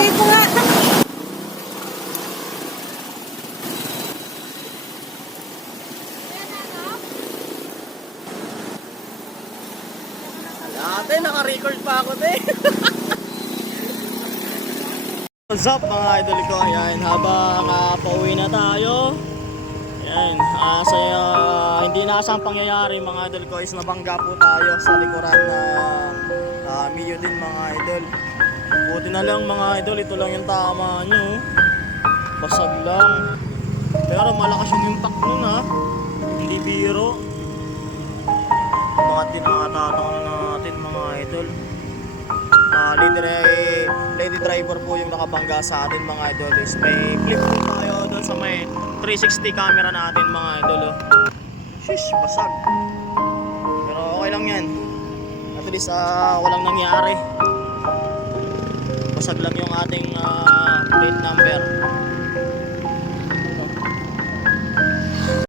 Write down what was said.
Hindi ko nga. Ate, naka-record pa ako, te. What's up mga idol ko? Ayan, habang pauwi na tayo. Ayan, hindi nakasang pangyayari mga idol ko is nabangga po tayo sa likuran ng Mio din mga idol. Buti na lang mga idol, ito lang yung tama nyo. Basag lang. Pero malakas yung impact nun ha. Hindi biro. Mga tatataon natin mga idol. Lady driver po yung nakabangga sa atin mga idol. Is may flip po tayo doon sa may 360 camera natin mga idol. Shish, basag. Pero okay lang yan. At least walang nangyari. Basag lang yung ating plate number.